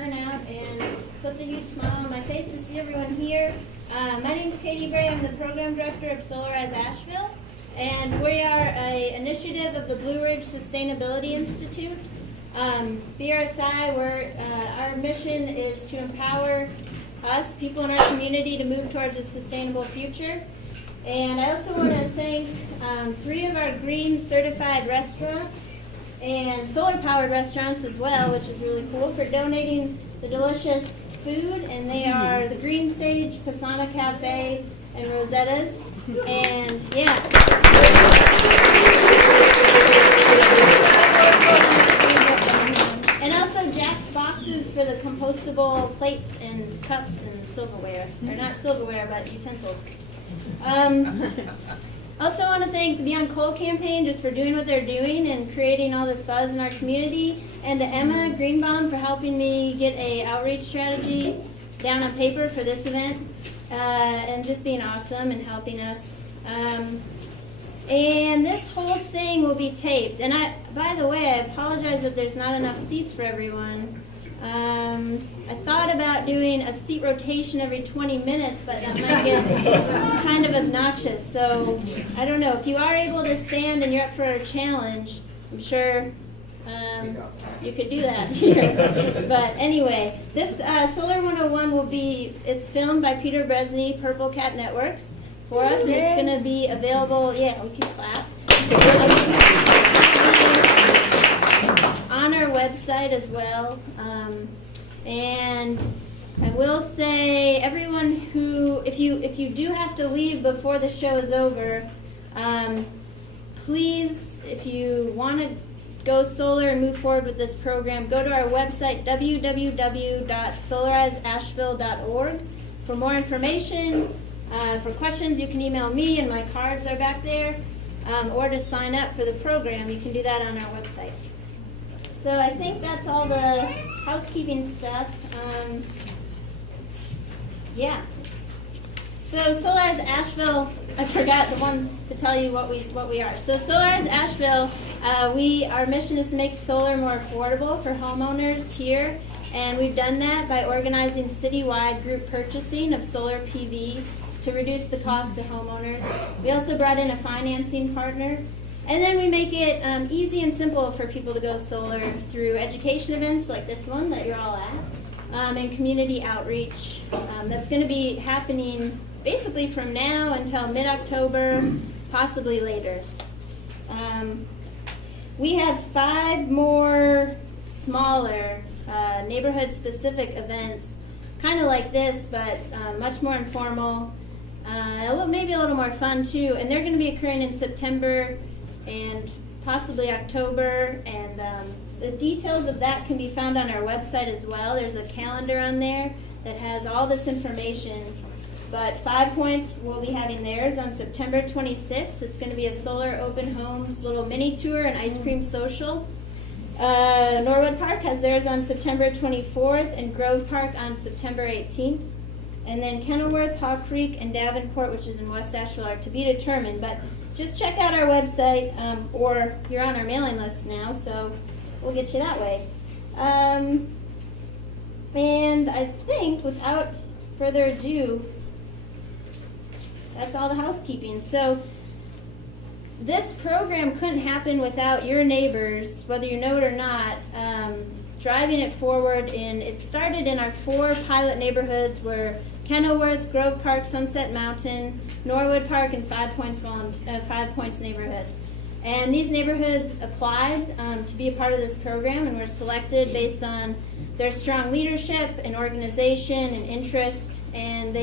turnout and puts a huge smile on my face to see everyone here. My name is Katie Bray. I'm the Program Director of Solarize Asheville, and we are an initiative of the Blue Ridge Sustainability Institute. BRSI, our mission is to empower us, people in our community, to move towards a sustainable future. And I also want to thank 3 of our green certified restaurants and solar powered restaurants as well, which is really cool, for donating the delicious food. And they are the Green Sage, Pisana Cafe, and Rosetta's. And yeah. And also Jack's boxes for the compostable plates and cups and silverware. Or not silverware, but utensils. Also want to thank the Beyond Coal campaign just for doing what they're doing and creating all this buzz in our community, and to Emma Greenbaum for helping me get a outreach strategy down on paper for this event, and just being awesome and helping us. And this whole thing will be taped. And by the way, I apologize that there's not enough seats for everyone. I thought about doing a seat rotation every 20 minutes, but that might get kind of obnoxious. So I don't know. If you are able to stand and you're up for a challenge, I'm sure you could do that here. But anyway, this Solar 101 it's filmed by Peter Bresney, Purple Cat Networks, for us, and it's going to be available, yeah, we can clap, on our website as well. And I will say, everyone who, if you do have to leave before the show is over, please, if you want to go solar and move forward with this program, go to our website, www.solarizeasheville.org, for more information. For questions, you can email me, and my cards are back there, or to sign up for the program, you can do that on our website. So I think that's all the housekeeping stuff. Yeah. So Solarize Asheville, I forgot the one to tell you what we are. So Solarize Asheville, our mission is to make solar more affordable for homeowners here, and we've done that by organizing citywide group purchasing of solar PV to reduce the cost to homeowners. We also brought in a financing partner. And then we make it easy and simple for people to go solar through education events like this one that you're all at, and community outreach. That's going to be happening basically from now until mid-October, possibly later. We have 5 more smaller neighborhood-specific events, kind of like this, but much more informal, maybe a little more fun too. And they're going to be occurring in September and possibly October, and the details of that can be found on our website as well. There's a calendar on there that has all this information. But 5 Points will be having theirs on September 26th. It's going to be a solar open homes little mini tour and ice cream social. Norwood Park has theirs on September 24th, and Grove Park on September 18th. And then Kenilworth, Hawk Creek, and Davenport, which is in West Asheville, are to be determined. But just check out our website, or you're on our mailing list now, so we'll get you that way. And I think, without further ado, that's all the housekeeping. So this program couldn't happen without your neighbors, whether you know it or not, driving it forward. And it started in our 4 pilot neighborhoods were Kenilworth, Grove Park, Sunset Mountain, Norwood Park, and 5 Points neighborhood. And these neighborhoods applied to be a part of this program, and were selected based on their strong leadership and organization and interest. And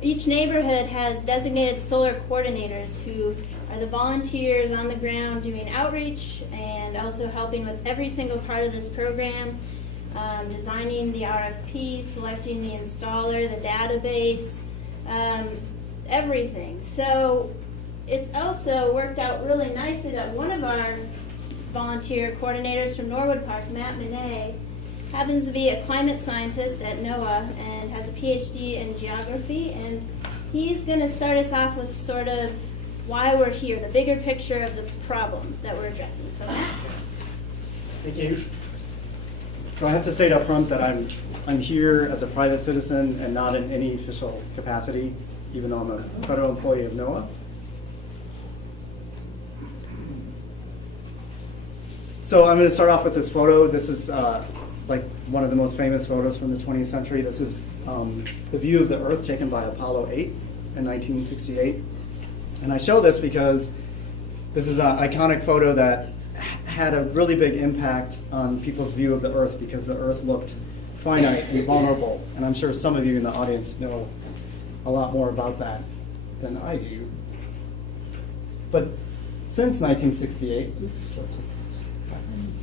each neighborhood has designated solar coordinators who are the volunteers on the ground doing outreach and also helping with every single part of this program, designing the RFP, selecting the installer, the database, everything. So it's also worked out really nicely that one of our volunteer coordinators from Norwood Park, Matt Monet, happens to be a climate scientist at NOAA and has a PhD in geography, and he's going to start us off with sort of why we're here, the bigger picture of the problem that we're addressing. So Matt? Thank you. So I have to state up front that I'm here as a private citizen and not in any official capacity, even though I'm a federal employee of NOAA. So I'm going to start off with this photo. This is like one of the most famous photos from the 20th century. This is the view of the Earth taken by Apollo 8 in 1968. And I show this because this is an iconic photo that had a really big impact on people's view of the Earth because the Earth looked finite and vulnerable. And I'm sure some of you in the audience know a lot more about that than I do. But since 1968, oops, what just happened?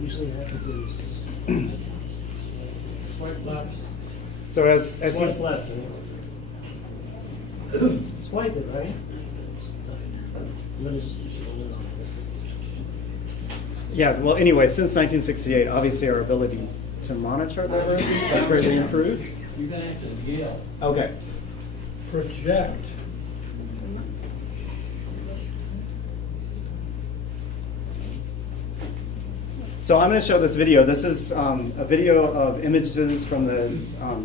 Usually have to do swipe left. So as Swipe left. Swipe it, right? Let me just yes, well, anyway, since 1968, obviously our ability to monitor the Earth has greatly improved. You're gonna have to yell. Okay. Project. So I'm going to show this video. This is a video of images from the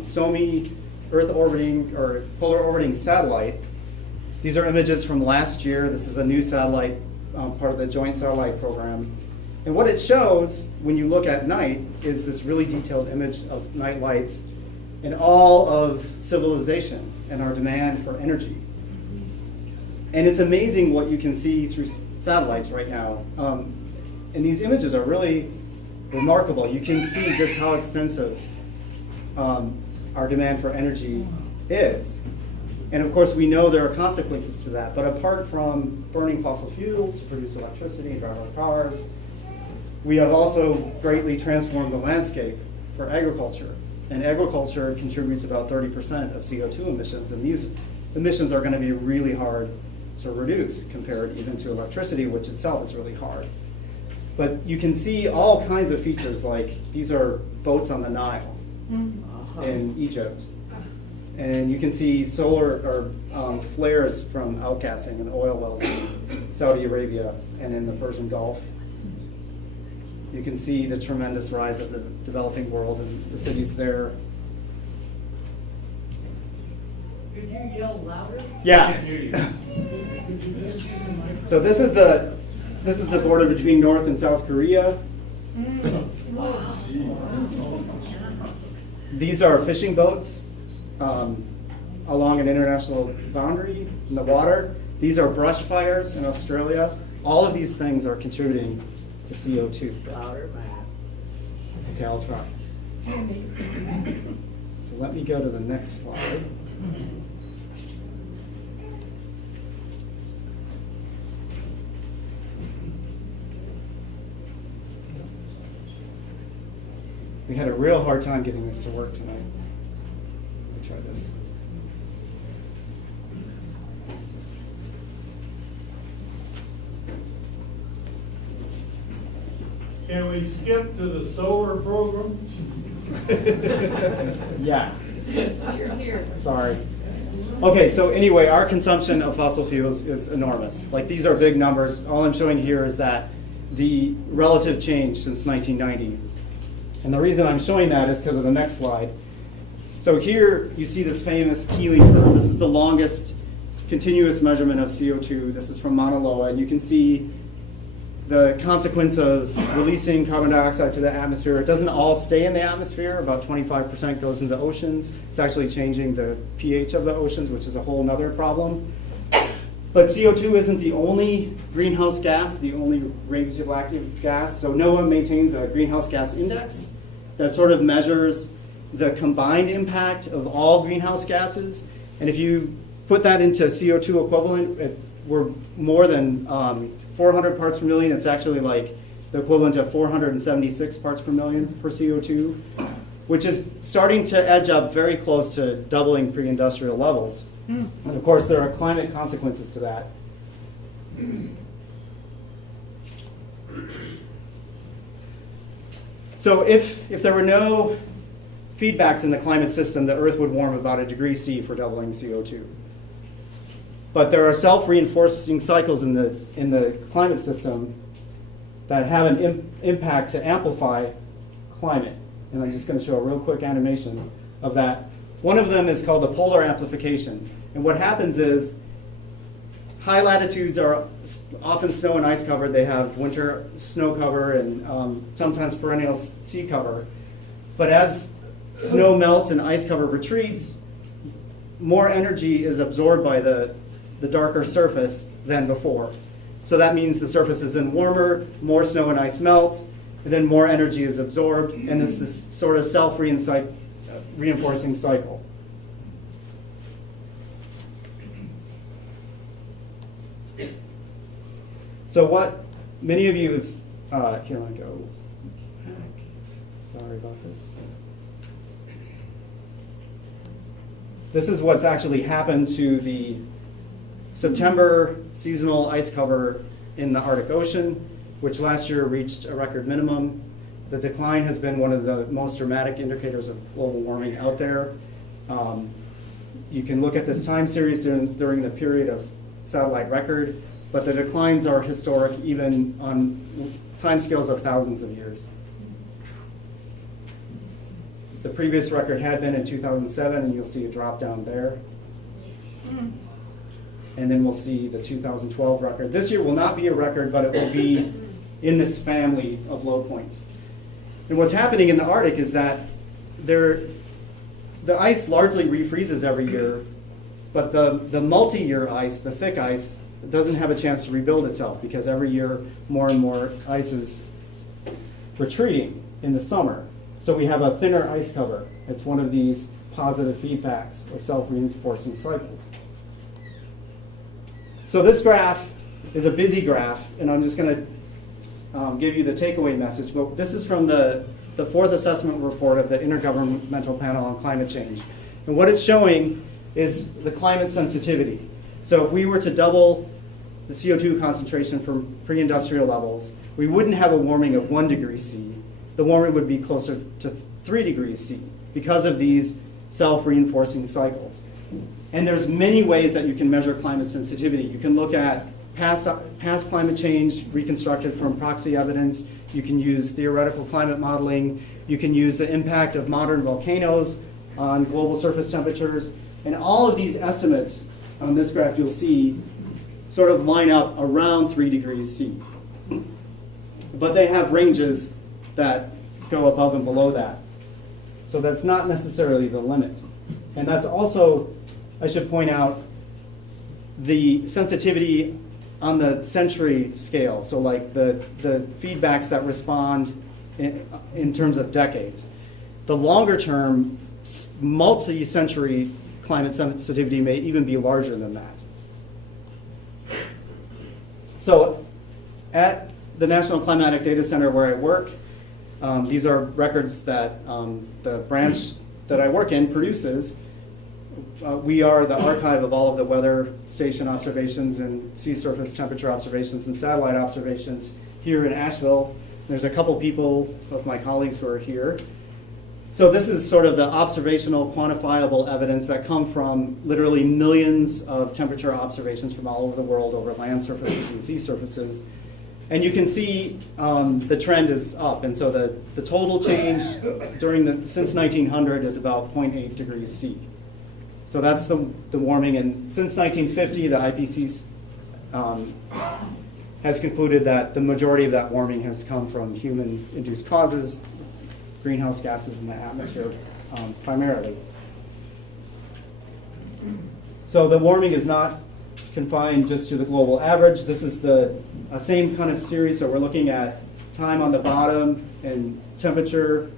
SOMI Earth orbiting or polar orbiting satellite. These are images from last year. This is a new satellite, part of the Joint Satellite Program. And what it shows when you look at night is this really detailed image of night lights and all of civilization and our demand for energy. And it's amazing what you can see through satellites right now. And these images are really remarkable. You can see just how extensive our demand for energy is. And of course, we know there are consequences to that. But apart from burning fossil fuels to produce electricity and drive our cars, we have also greatly transformed the landscape for agriculture. And agriculture contributes about 30% of CO2 emissions. And these emissions are going to be really hard to reduce compared even to electricity, which itself is really hard. But you can see all kinds of features, like these are boats on the Nile in Egypt. And you can see solar or flares from outgassing in oil wells in Saudi Arabia and in the Persian Gulf. You can see the tremendous rise of the developing world and the cities there. Could you yell louder? Yeah. I can't hear you. Could you just use the microphone? So this is the border between North and South Korea. These are fishing boats along an international boundary in the water. These are brush fires in Australia. All of these things are contributing to CO2. Okay, I'll try. So let me go to the next slide. We had a real hard time getting this to work tonight. Let me try this. Can we skip to the solar program? Yeah. You're here. Sorry. Okay, so anyway, our consumption of fossil fuels is enormous. Like, these are big numbers. All I'm showing here is that the relative change since 1990. And the reason I'm showing that is because of the next slide. So here you see this famous Keeling curve. This is the longest continuous measurement of CO2. This is from Mauna Loa, and you can see the consequence of releasing carbon dioxide to the atmosphere. It doesn't all stay in the atmosphere. About 25% goes into the oceans. It's actually changing the pH of the oceans, which is a whole other problem. But CO2 isn't the only greenhouse gas, the only radioactive gas. So NOAA maintains a greenhouse gas index that sort of measures the combined impact of all greenhouse gases. And if you put that into CO2 equivalent, we're more than 400 parts per million. It's actually like the equivalent of 476 parts per million for CO2, which is starting to edge up very close to doubling pre-industrial levels. And of course, there are climate consequences to that. So if there were no feedbacks in the climate system, the Earth would warm about 1 degree C for doubling CO2. But there are self-reinforcing cycles in the climate system that have an impact to amplify climate. And I'm just going to show a real quick animation of that. One of them is called the Polar Amplification. And what happens is high latitudes are often snow and ice covered. They have winter snow cover and sometimes perennial sea cover. But as snow melts and ice cover retreats, more energy is absorbed by the darker surface than before. So that means the surface is then warmer, more snow and ice melts, and then more energy is absorbed, and this is sort of self-reinforcing cycle. So what many of you have, here I go, sorry about this. This is what's actually happened to the September seasonal ice cover in the Arctic Ocean, which last year reached a record minimum. The decline has been one of the most dramatic indicators of global warming out there. You can look at this time series during the period of satellite record, but the declines are historic even on timescales of thousands of years. The previous record had been in 2007, and you'll see a drop down there. And then we'll see the 2012 record. This year will not be a record, but it will be in this family of low points. And what's happening in the Arctic is that the ice largely refreezes every year, but the multi-year ice, the thick ice, doesn't have a chance to rebuild itself because every year more and more ice is retreating in the summer. So we have a thinner ice cover. It's one of these positive feedbacks or self-reinforcing cycles. So this graph is a busy graph, and I'm just going to give you the takeaway message. But this is from the fourth assessment report of the Intergovernmental Panel on Climate Change. And what it's showing is the climate sensitivity. So if we were to double the CO2 concentration from pre-industrial levels, we wouldn't have a warming of 1 degree C. The warming would be closer to 3 degrees C because of these self-reinforcing cycles. And there's many ways that you can measure climate sensitivity. You can look at past climate change reconstructed from proxy evidence. You can use theoretical climate modeling. You can use the impact of modern volcanoes on global surface temperatures. And all of these estimates on this graph you'll see sort of line up around 3 degrees C. But they have ranges that go above and below that. So that's not necessarily the limit. And that's also, I should point out, the sensitivity on the century scale. So like the feedbacks that respond in terms of decades. The longer term, multi-century climate sensitivity may even be larger than that. So at the National Climatic Data Center where I work, these are records that the branch that I work in produces. We are the archive of all of the weather station observations and sea surface temperature observations and satellite observations here in Asheville. There's a couple people of my colleagues who are here. So this is sort of the observational quantifiable evidence that come from literally millions of temperature observations from all over the world over land surfaces and sea surfaces. And you can see the trend is up. And so the total change since 1900 is about 0.8 degrees C. So that's the warming. And since 1950, the IPCC has concluded that the majority of that warming has come from human-induced causes, greenhouse gases in the atmosphere primarily. So the warming is not confined just to the global average. This is the same kind of series. So we're looking at time on the bottom and temperature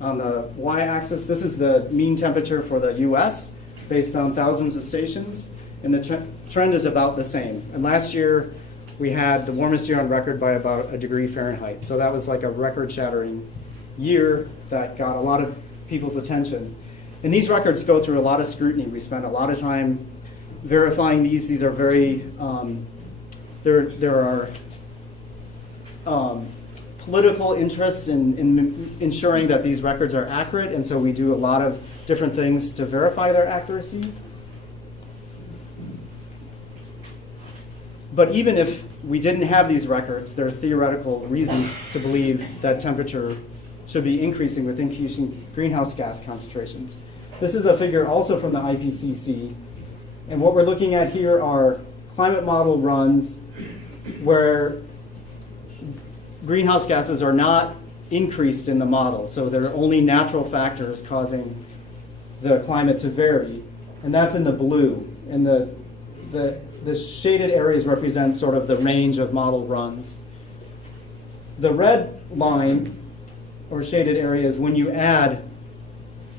on the y-axis. This is the mean temperature for the US based on thousands of stations. And the trend is about the same. And last year, we had the warmest year on record by about 1 degree Fahrenheit. So that was like a record-shattering year that got a lot of people's attention. And these records go through a lot of scrutiny. We spend a lot of time verifying these. These are very, there are political interest in ensuring that these records are accurate, and so we do a lot of different things to verify their accuracy. But even if we didn't have these records, there's theoretical reasons to believe that temperature should be increasing with increasing greenhouse gas concentrations. This is a figure also from the IPCC, and what we're looking at here are climate model runs where greenhouse gases are not increased in the model, so there are only natural factors causing the climate to vary, and that's in the blue. And the shaded areas represent sort of the range of model runs. The red line, or shaded area, is when you add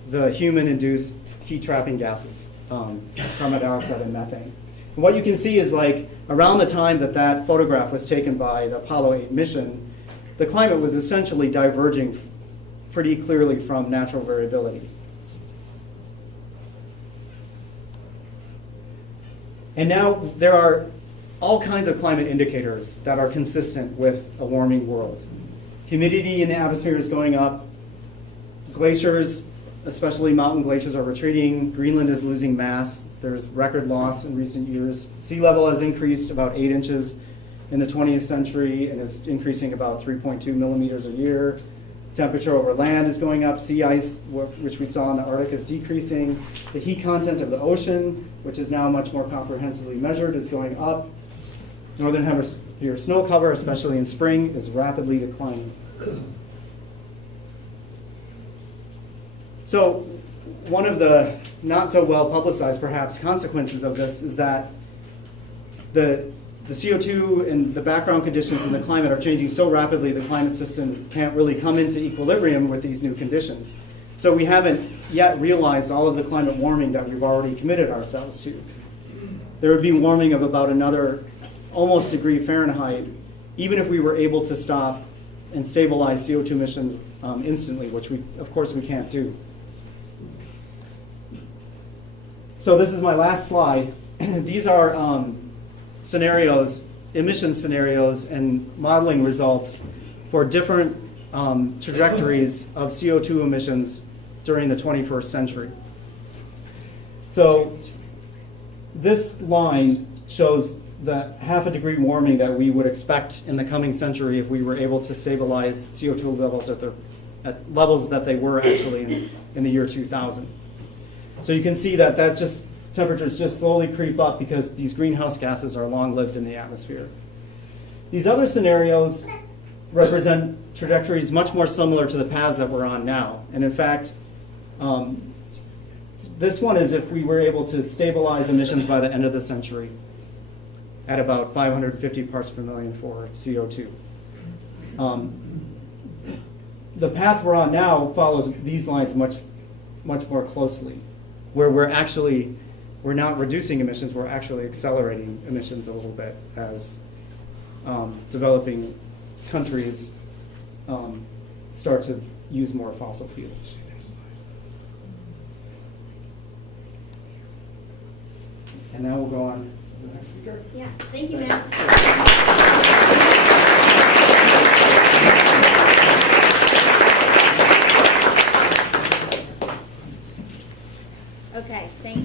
the human-induced heat-trapping gases, carbon dioxide and methane. And what you can see is, like, around the time that that photograph was taken by the Apollo 8 mission, the climate was essentially diverging pretty clearly from natural variability. And now there are all kinds of climate indicators that are consistent with a warming world. Humidity in the atmosphere is going up. Glaciers, especially mountain glaciers, are retreating. Greenland is losing mass. There's record loss in recent years. Sea level has increased about 8 inches in the 20th century and is increasing about 3.2 millimeters a year. Temperature over land is going up. Sea ice, which we saw in the Arctic, is decreasing. The heat content of the ocean, which is now much more comprehensively measured, is going up. Northern hemisphere snow cover, especially in spring, is rapidly declining. So one of the not so well publicized, perhaps, consequences of this is that the CO2 and the background conditions in the climate are changing so rapidly the climate system can't really come into equilibrium with these new conditions. So we haven't yet realized all of the climate warming that we've already committed ourselves to. There would be warming of about another almost degree Fahrenheit, even if we were able to stop and stabilize CO2 emissions instantly, which of course we can't do. So this is my last slide. These are scenarios, emission scenarios and modeling results for different trajectories of CO2 emissions during the 21st century. So this line shows the half a degree warming that we would expect in the coming century if we were able to stabilize CO2 levels at levels that they were actually in the year 2000. So you can see that temperatures just slowly creep up because these greenhouse gases are long-lived in the atmosphere. These other scenarios represent trajectories much more similar to the paths that we're on now. And in fact, this one is if we were able to stabilize emissions by the end of the century at about 550 parts per million for CO2. The path we're on now follows these lines much more closely, where we're not reducing emissions, we're actually accelerating emissions a little bit as developing countries start to use more fossil fuels. And now we'll go on to the next speaker. Yeah, thank you, Matt. Okay, thank you.